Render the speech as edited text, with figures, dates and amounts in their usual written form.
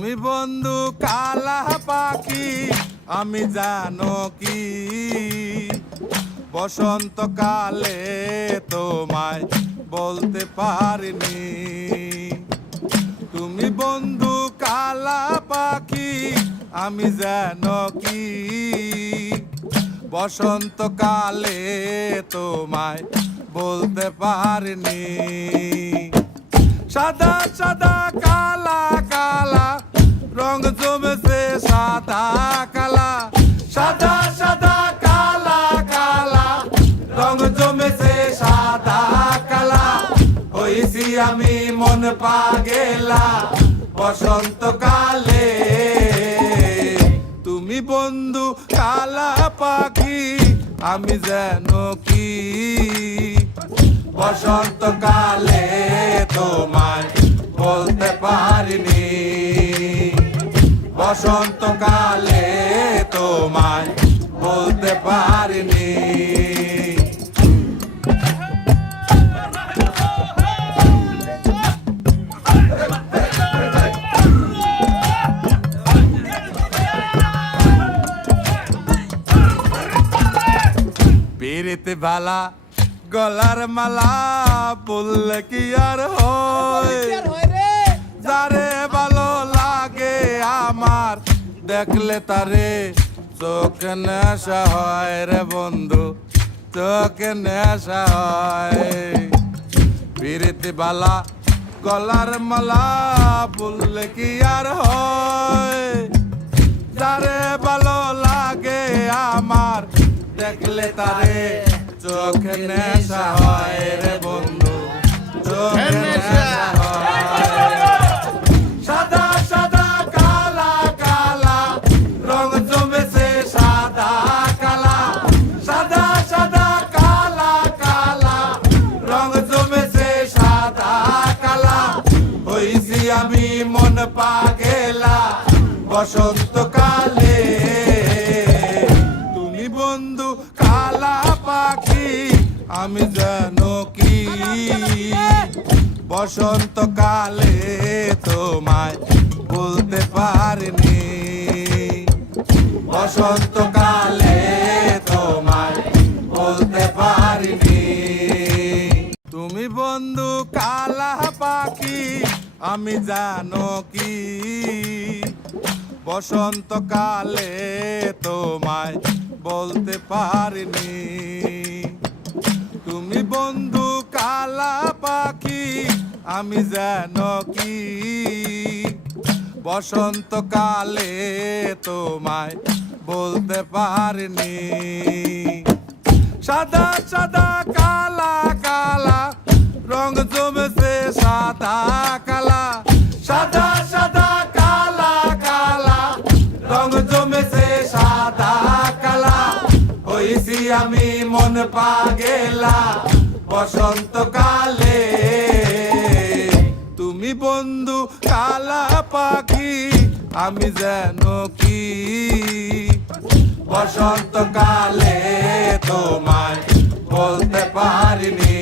তুমি বন্ধু কালা পাখি আমি জানো কি বসন্তকালে তোমায় বলতে পারিনি। তুমি বন্ধু কালা পাখি আমি জানো কি বসন্তকালে তোমায় বলতে পারিনি। সাদা সাদা কালা কালা রং জমেছে সাদা কালা, সাদা সাদা কালা কালা রং জমেছে সাদা কালা। হইছি আমি মন পাগেলা বসন্তকালে। তুমি বন্ধু কালা পাখি আমি জানো কি বসন্তকালে তোমায় বলতে পারিনি। বসন্তকালে তোমায় বলতে পারিনি। পিরিতে ভালা গলার মালা বললে কি আর হয়, যারে ভালো লাগে আমার দেখলে তারে চোখে নেশা হয় রে বন্ধু, চোখে নেশা হয়। পিরিতে ভালা গলার মালা বললে কি আর হয়, যারে ভালো লাগে আমার দেখলে তারে চোখে নেশা হয় রে বন্ধু, চোখে নেশা হয়। সাদা সাদা কালা কালা রং জমেছে সাদা কালা, সাদা সাদা কালা কালা রং জমেছে সাদা কালা। হইছি আমি মন পাগেলা বসন্তকালে। তুমি বন্ধু কালা পাখি আমি জানো কি বসন্তকালে তোমায় বলতে পারিনি। বসন্তকালে তোমায় বলতে পারিনি। তুমি বন্ধু কালা পাখি আমি জানো কি বসন্তকালে তোমায় বলতে পারিনি। তুমি বন্ধু কালা পাখি আমি জানো কি বসন্তকালে তোমায় বলতে পারিনি। সাদা সাদা কালা কালা রং জমেছে সাদা কালা, সাদা সাদা কালা কালা রং জমেছে সাদা কালা। হইছি আমি মন পাগেলা বসন্তকালে। তুমি বন্ধু কালা পাখি আমি জানো কি বসন্তকালে তোমায় বলতে পারিনি।